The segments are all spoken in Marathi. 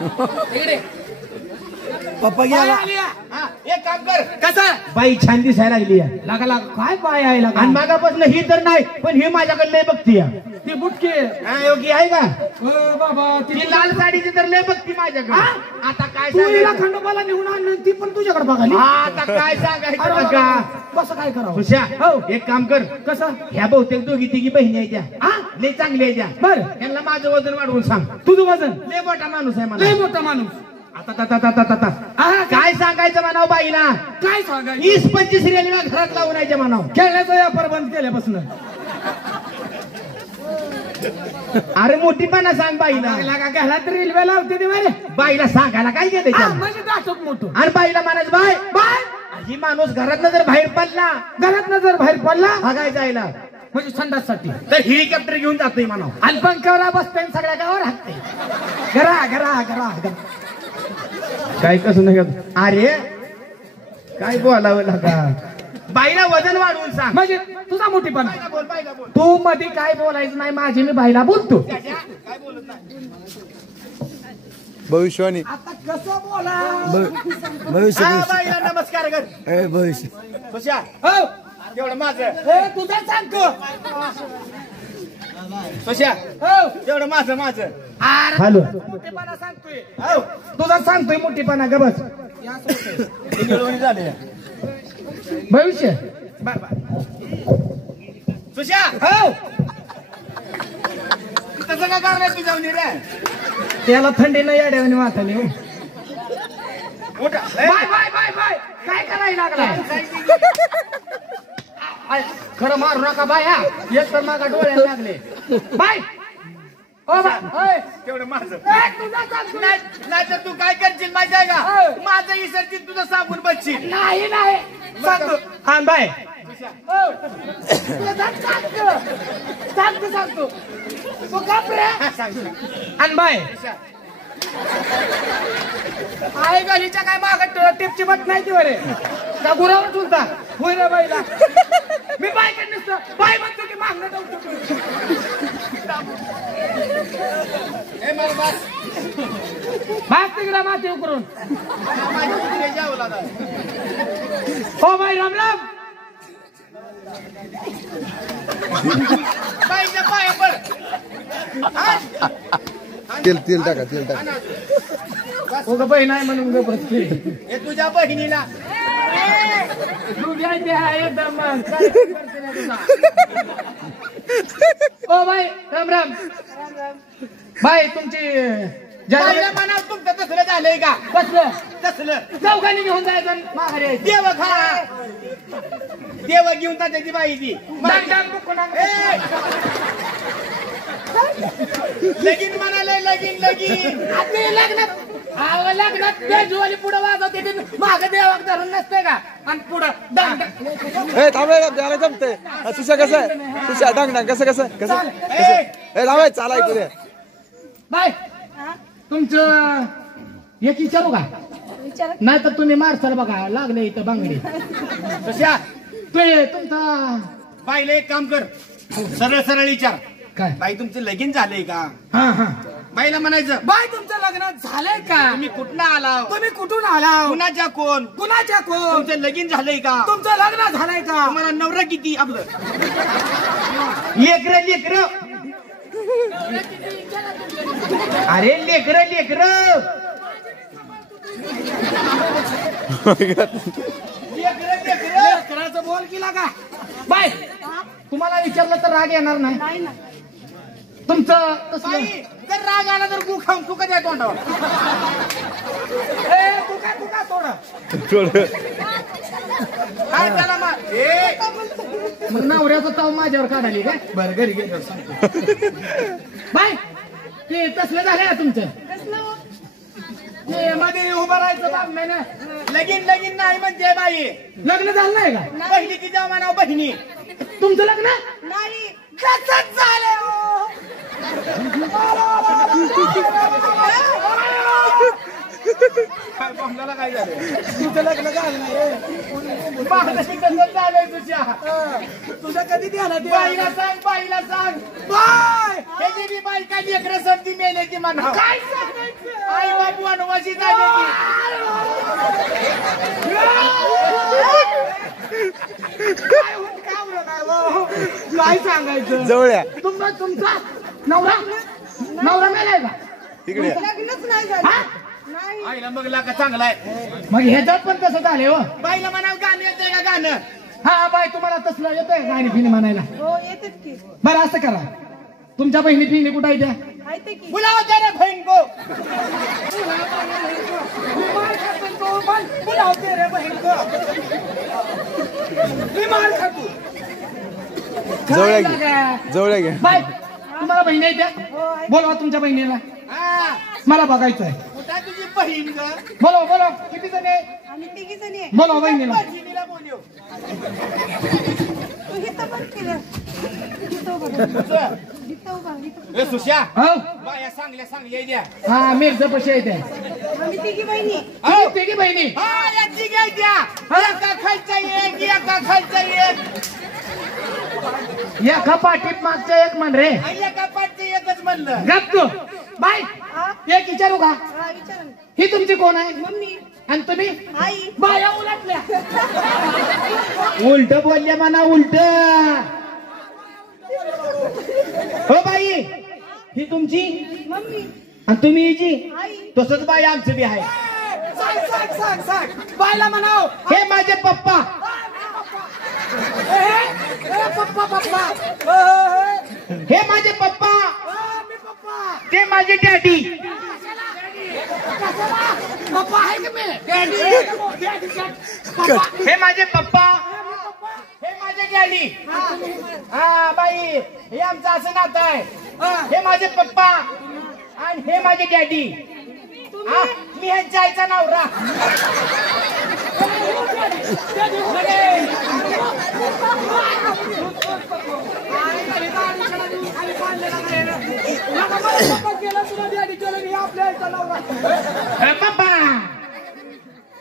इकडे पप्पा गेला. एक काम कर. कसं बाई छान दिसायला लागली लागा लागा काय पाय आहे लागा. आणि मागापासून ही तर नाही पण ही माझ्याकडे लय बघती ती बुटके योगी आहे का बाबा ती लाल साडीची तर लय बघती माझ्याकडे. आता काय तू हिला सांगायचं खंडोबाला निघून आणलं ती पण तुझ्याकडे बघाली. आता काय सांगायचं का कसं काय करावं. खुशा हो. एक काम कर. कसं ह्या बहुतेक दोघी तिघी बहिणी आहेत त्या लय चांगली आहे त्या. बर यांना माझं वजन वाढवून सांग. तुझं वजन लय मोठा माणूस आहे लय मला. मोठा माणूस. आता काय सांगायचं म्हणाव बाईला. काय सांगायचं 20-25 रेल्वे घरात लावून यायच्या म्हणाव. खेळण्याचा व्यापार बंद केल्यापासून. अरे मोठीपणा सांग बाईला. लागा घाला रेल्वे लावते ते बरे. बाईला सांगायला काय गेले म्हणजे दाटक मोठं. आणि बाईला म्हणायचं बाय बाय ही माणूस घरात जर बाहेर पडला घरात जर बाहेर पडला हागाय जायला म्हणजे संडाससाठी तर हेलिकॉप्टर घेऊन जातोय म्हणाव. आणि पंखावर बसते सगळ्या गावावर हाकते. घरा घरा घरा काय कसं नाही अरे काय बोलावं लागा. बाईला वजन वाढवून सांग. म्हणजे तुझा मोठीपणा. बोल बाईला बोल. तू मध्ये काय बोलायचं नाही माझी मी बाईला बोलतो. काय बोलत नाही भविष्यवाणी आता कसं बोला. भविष्य हा, बाईला नमस्कार कर. भविष्य खुशा हो तेवढं माझं. हे तुझं सांगतो. खुशा हो तेवढं माझं माझं. अरे हॅलो. मोठेपणा सांगतोय. हो तुझा सांगतोय मोठेपणा ग बस. निळवणी झाले. भविष्य सुशा हो तसं काय करणार तू जाऊन रे. त्याला थंडी नाही अडवणी वाटाली. हो मोठा बाय बाय बाय बाय काय करायला लागला. खरं मारू नका बाय. हा एक तर मागा डोळ्याला लागले. बाय ओ बाय तेवढं माझं. तुझा सांगतो. नाही तर तू काय करशील माहिती आहे का. माझं इसरतील तुझं सांगून बसशील. नाही नाही सांगतो. हा बाय सांगतो सांगतो तू कापरे आणि बाय आहे गलीच्या काय मागत टिपची बट नाही ती बरे का गुरावर तुलता होय रे बाईला. मी बाय काय नसतं बाय म्हणतो की मागणं जाऊ. भाग तिकडा माती उकरून. हो बाई राम राम. बाईच्या पाया पड. तेल टाका तेल टाका. हो ग बहीण आहे म्हणून ग बसते. हे तुझ्या बहिणीला तू द्यायचे आहे एकदम. O by Ram Ram. बाई तुमची बाईला म्हणाव तुमचं तसलं झालंय का. कसलं तसलं चौघांनी घेऊन जायचं माघारी यायचं. देव खा देव घेऊन जाते ती बाई ती. डांग डांग बुकून आण. लगीन म्हणाले लगीन लगीन. आता लग्नात लग्नात बेजवाली पुढे वाजवते ते माग देवाक धरून नसते का. आणि पुढं डांग डांग. थांबे त्याला जमते. सुशा कसं आहे सुशा डांग डांग कसं कसं कसं थांबाय चाला ऐकू दे. बाय तुमचं एक विचारू का. नाही तर तुम्ही मारसाल बघा लागले इथं बांगडी. कशा ते तुमचा बाईला एक काम कर. सरळ सरळ विचार. काय बाई तुमचं लगीन झालंय का. हा हा बाईला म्हणायचं बाय तुमचं लग्न झालंय का. तुम्ही कुठनं आला. तुम्ही कुठून आला. कुणाच्या कोण. कुणाच्या कोण. तुमचं लगीन झालंय का. तुमचं लग्न झालंय का. तुम्हाला नवरा किती आपलं. लेकर लेकर अरे लेकर लेकर लेकराचं बोल केला का. बाय तुम्हाला विचारलं तर राग येणार नाही. तुमचं बाई जर राग आला तर गु खाऊन तू कधी आहे तोंडावर. तुका थोडं काय त्याला मग नवऱ्याचं ताव माझ्यावर काढाली काय. बरं घरी गेलो सांगतो. बाय ते तसलं झालंय ना तुमचं. ते मध्ये उभं राहायचं बांधण्यानं. लगीन लगीन नाही म्हणजे बाई. लग्न झालं नाही का. बहिणी की जाऊ म्हणाव बहिणी. तुमचं लग्न नाही कसंच झालंय हो. काय बॉम्बला काय झालं? तुझं लग्न झालं नाही महाराष्ट्र कसं झालंय तुझ्या? तुझं कधी ध्यानात येईल? बाईला सांग, बाईला सांग. बाय त्याची बी बाई काय लेकरं संधी मेले की म्हणा. काय सांगायचं? आई बाप वनवासी झाले की. काय सांगायचं? जवळ्या तुमचा नवरा मेलाय का? तिकडे लग्नच नाही झालं. हा? नाही. आईला मग लाका चांगला आहे. मग ह्याच्यात पण तसं झालंय हो. बाईला म्हणाव गाणं येतंय का गाणं? हा बाय तुम्हाला तसलं येतंय गाणी फिनी म्हणायला? हो येतात की. बरं असं करा, तुमच्या बहिणी फिनी कुठं आहे त्या? आहे ते की. बुलाव तेरे बहन को. बुलावते रे बहीण को. विमान खातू. जवळ्या काय घे लागा? जवळ्या घे बाय तुम्हाला बहिणी आहे त्या? हो आहे. बोलवा तुमच्या बहिणीला, हा, मला बघायचंय. कुठं तुझी बहीण ग? बोलव किती जण आहे? आम्ही तिघी जणी आहे. बोलवा बहिणीला. बहिणीला बोलव. तू हिथं पण केलं. हिथं उभा राहा. तुझं. हिथं उभा, हिथं. ए सुश्या, हो बाया चांगल्या द्या. हा मिरज पशी आहे त्या. आम्ही तिघी बहिणी. हो. तिघी बहिणी. हा, याची घ्या द्या. एका खालचा एक, एका खालचा एक. एका पाठीत मागचं एक म्हण रे. आणि एका पाठचं एकच म्हणलं. गप तू. बाय हा? एक विचारू का? हा विचारा ना. ही तुमची कोण आहे? मम्मी. आणि तुम्ही? आई. बाया उलटल्या. उलट बोलल्या म्हणा उलट. हो बाई ही तुमची मम्मी. आणि तुम्ही हिची? आई. तसंच बाई आमचं बी आहे. सांग. बायला म्हणाव. हे माझे पप्पा. पप्पा. हे माझे पप्पा. ते माझे डॅडी. पप्पा आहे का मी? हे माझे पप्पा. हे माझे डॅडी. हा बाई, हे आमचं असं नातं आहे. हे माझे पप्पा आणि हे माझे डॅडी. हा, मी ह्यांच्या आईचा नवरा. पप्पा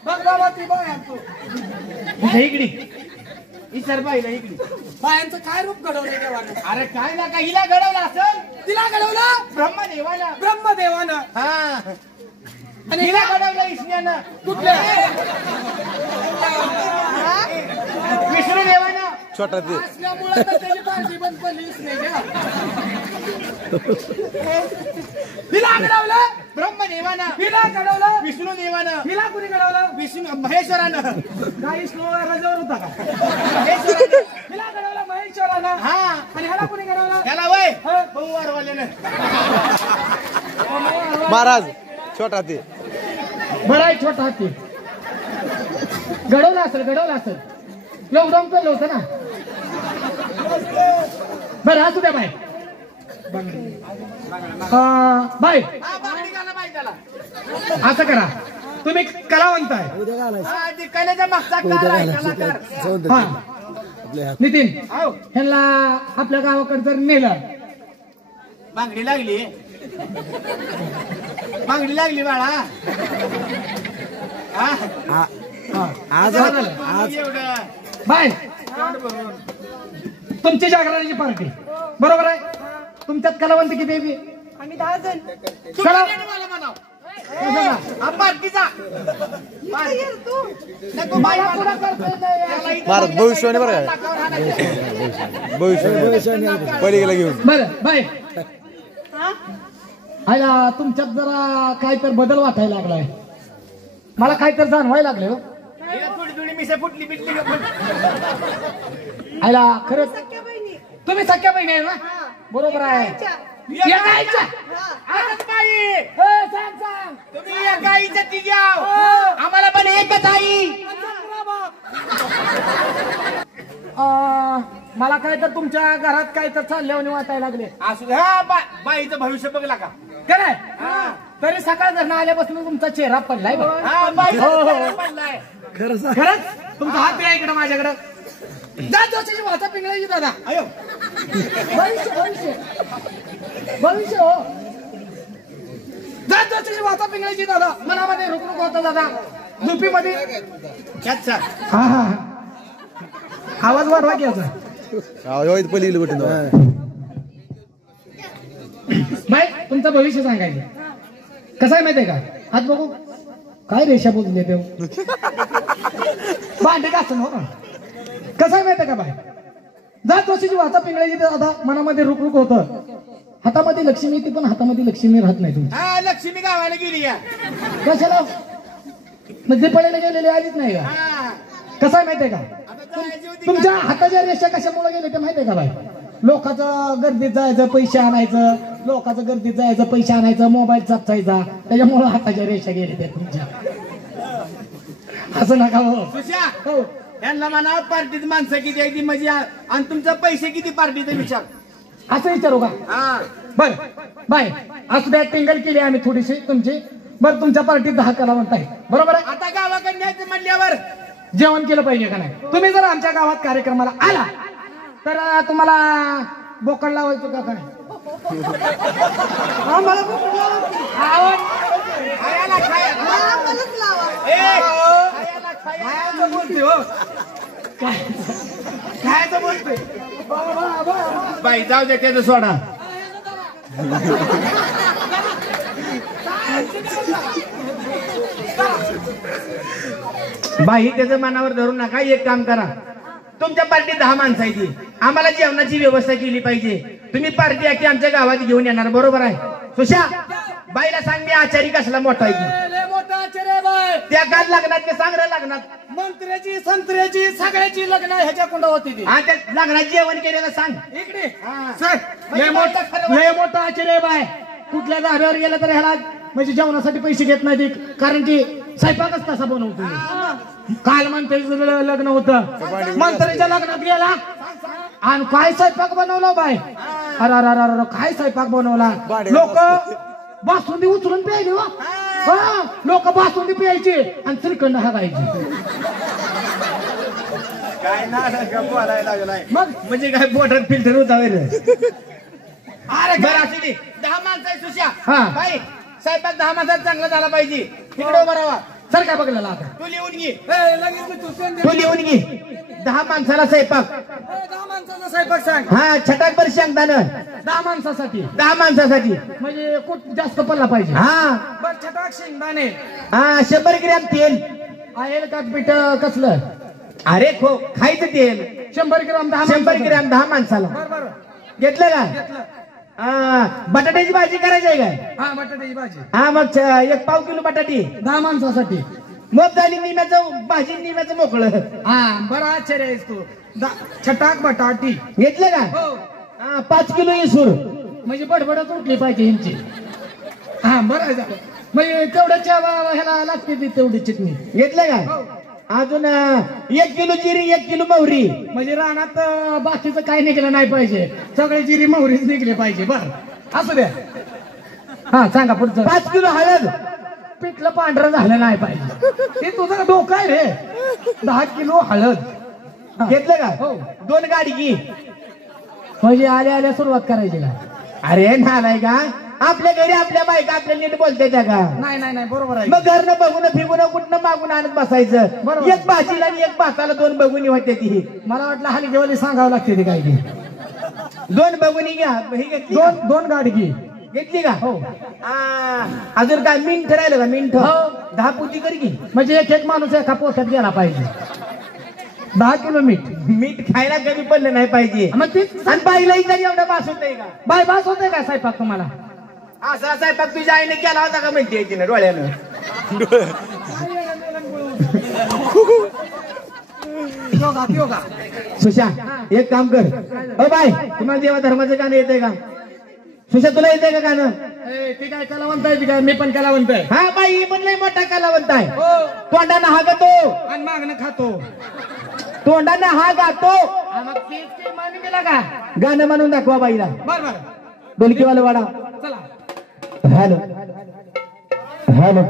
बघ बाबा ती बाय तू. इकडे विचार बाईला इकडे. बायांचं काय रूप घडवलं देवानं? अरे काय ना का हिला घडवलं असेल. तिला घडवलं ब्रह्मदेवानं. ब्रह्मदेवानं. हा, आणि हिला घडवलं विष्णूनं. कुठल्या? विष्णुदेवानं. छोटा ते असल्यामुळे तर त्याची पार्टी बंद पडलीच नाही का? हिला घडवलं ब्रह्मदेवानं. हिला घडवलं विष्णुदेवानं. हिला कुणी घडवलं? विष्णू महेश्वरानं. काही स्लो रजेवर होता का? महेश्वरानं. हिला घडवलं महेश्वरानं. हा, आणि ह्याला कुणी घडवलं? त्याला वय हा. वारवाल्यानं. महाराज छोटा ते बरं आहे छोटा हाती. घडवलं असेल लॉकडाऊन केलं होतं ना. बरं असू द्या बाय. बाय हा, बांगडी घाला बाई त्याला. असं करा, तुम्ही कलावंत आहे. हा, ते कलेचा मागचा काळ आहे, कलाकार. हा नितीन, हो. ह्यांना आपल्या गावाकडे जर नेलं. बांगडी लागली. बांगडी लागली बाळा. हा? आज एवढं बाय तुमची जागरणाची पार्टी बरोबर आहे. तुमच्यात कलावंत किती आहे बी? आम्ही 10 जण. चला. मला म्हणाव. कसं का? हा, पार्टीचा. इथं ये रे तू. नको बाई मला मला. पुढं करता येत नाही. त्याला इथं महाराज भविष्यवाणी बरं नाकावर हाणायचं. भविष्य पलीकडे घेऊन बरं बाय हा? आया तुमच्यात जरा काय तर बदल वाटायला लागलाय. मला काय तर जाणवायला लागले हो. हिला थोडी मिशा फुटली बिटली का पण. आयला खरंच सख्या बहिणी. तुम्ही सख्या बहिणी आहे ना? बरोबर आहे. आईच्या. एका आईच्या. हा. आजच बाई. सांग तुम्ही एका आईच्या तिघी आहो. आम्हाला पण एकच आई. मला काय तर तुमच्या घरात काय तर चालल्याने वाटायला लागले. असू दे. हा, बाईचं भविष्य बघला का? काय हा. तरी सकाळ घरनं आल्यापासून तुमचा चेहरा पडलाय बघ. हा, बाईचं हो, हो. चेहरा पडलाय. खरंच तुमचा हात आहे इकडं माझ्याकडं. जा जोशाची भाषा पिंगळायची दादा. अयो, भविष्य हो. जा जोशाची वर्षाची वाचा पिंगळायची दादा मनामध्ये रुकरुक होता दादा झोपीमध्ये अच्छा हा हा आवाज वाढवा की याचा पहिली बटन बाय तुमचं भविष्य सांगायचं कसं आहे माहितीये का हात बघू काय रेषा बोलले देव भांडे का असं कसं आहे माहितीये का बाय जात वर्षाची वाचा पिंगळायची दादा मनामध्ये रुकरुक होतं हातामध्ये लक्ष्मी येते पण हातामध्ये लक्ष्मी राहत नाही तुमची हा लक्ष्मी गावाला गेली या कशाला म्हणजे पळायला गेलेली आलीच नाही का हा कसं आहे माहितीये का आता जायची होती तुमच्या हाताच्या रेषा कशामुळे गेले ते माहितीये का बाई लोकांचं गर्दीत जायचं पैसे आणायचं लोकांचं गर्दीत जायचं पैसे आणायचं मोबाईल चापसायचा त्याच्यामुळे हाताच्या रेषा गेले त्या तुमच्या असं नका हो सुशा हो यांना म्हणा पार्टीत माणसं किती आहे ती म्हणजे आणि तुमचं पैसे किती पार्टीचा विचार असं विचारू का हा बर बाय असं द्या टिंगल केली आम्ही थोडीशी तुमची बरं तुमच्या पार्टीत 10 कलावंत आहे बरोबर आहे आता गावाकडे न्यायचं म्हणल्यावर जेवण केलं पाहिजे का नाही तुम्ही जर आमच्या गावात कार्यक्रमाला आला तर तुम्हाला बोकड लावायचं का काय आम्हाला बोकड लावा. खायला खायला आम्हालाच लावा. खायला खायला खायचं बोलते हो काय खायचं बोलते बाई जाऊ दे त्याचं सोडा बाई त्याचं मनावर धरू नका एक काम करा तुमच्या पार्टीत 10 माणसं आहे ती आम्हाला जेवणाची व्यवस्था केली पाहिजे तुम्ही पार्टी अख्खी आमच्या गावात घेऊन येणार बरोबर आहे सुशा बाईला सांग मी आचारी कसला मोठा आहे ती. लय मोठा आश्चर्य बाय त्या गात लग्नात ते सांग रे लग्नात मंत्र्याची संत्र्याची सगळ्याची लग्न ह्याच्या कुंड होती ती हा त्या लग्नात जेवण केलेलं सांग इकडे हा. सर लय मोठा आश्चर्य बाय कुठल्या धाब्यावर गेलं तर ह्याला म्हणजे जेवणासाठी पैसे घेत नाही ती कारण की स्वयंपाकच तसा बनवतो काल मंत्र्याचं लग्न होतं मंत्र्याच्या लग्नात गेला आणि काय स्वयंपाक बनवला बाय अरे अरे अरे अरे काय स्वयंपाक बनवला लोक बासुंदी उचलून प्यायली वा लोक बासुंदी प्यायची आणि श्रीखंड हागायची काय ना बोलायला लागलाय मग म्हणजे काय बोटात फिल्टर होता रे अरे बरं असू दे 10 माणसं आहे सुशा हा. बाई स्वयंपाक 10 माणसात चांगला झाला पाहिजे तिकडे उभा राहा सर काय बघलेला आता तू लिहून घे लगेच तू लिहून घे 10 माणसाला स्वयंपाक 10 माणसाचा स्वयंपाक सांग हा छटाकभर शेंगदाणं 10 माणसासाठी 10 माणसासाठी म्हणजे खूप जास्त पडला पाहिजे हा बर छटाक शेंगदाणे हा 100 ग्रॅम तेल आहे का पीठ कसलं अरे खायचं तेल 100 ग्राम 10 100 ग्रॅम 10 माणसाला बरोबर घेतलं का घेतलं हा बटाट्याची भाजी करायची आहे काय हा बटाट्याची भाजी हा मग 1 पाव किलो बटाटी 10 माणसासाठी मग झाली निम्याचं भाजी निम्याचं मोकळं हा बरं आश्चर्य आहेस तू छटाक बटाटी घेतलं का हो हा 5 किलो इसूर म्हणजे बडबडच उठली पाहिजे यांची हा बरं झालं म्हणजे तेवढ्याच्या ह्याला लागते ती तेवढी चटणी घेतलं का हो अजून 1 किलो जिरी 1 किलो मोहरी म्हणजे रानात बाकीचं काय निघलं नाही पाहिजे सगळे जिरी मोहरीच निघले पाहिजे बर असू द्या हा सांगा पुढचं 5 किलो हळद पिठलं पांढरं झालं नाही पाहिजे ते तुझं डोकं आहे रे 10 किलो हळद हा. घेतलं का हो 2 गाडगी म्हणजे आल्या आल्या सुरुवात करायची का अरे नालाय का आपल्या घरी आपल्या बायका आपल्या नीट बोलते त्या का नाही नाही नाही बरोबर आहे मग घरनं बघून फिगून कुठनं मागून आणत बसायचं बरोबर. एक भाजीला आणि एक भाताला 2 बघुनी होते ती मला वाटलं हली जेवली सांगावं लागते ती काय की 2 बघुनी घ्या ही घेतली का? दोन गाडगी घेतली का हो अजून काय मिंट राहिलं का मिंट हो. 10 पुती कर की म्हणजे एक माणूस एका पोटात गेला पाहिजे 10 किलो मीठ मीठ खायला कधी पडलं नाही पाहिजे मग तीच आणि बाईलाही तरी एवढा बास होतंय का बाय बास होते का स्वयंपाक तुम्हाला असा स्वयंपाक तुझ्या आईने केला होता का म्हणते तिने डोळ्यानं योगा सुशा एक काम कर ओ बाय तुम्हाला देवा धर्माचं गाणं येतंय का सुशा तुला येतंय का गाणं ती काय कलावंत आहे ती काय मी पण कलावंत आहे हा बाई ही पण लय मोठा कलावंत आहे हो तोंडानं हा गातो आणि मागणं खातो तोंडानं हा गातो मग तीच की मानून गेला का गाणं म्हणून दाखवा बाईला बर बर ढोलकीवाला वाडा चला हॅलो हॅलो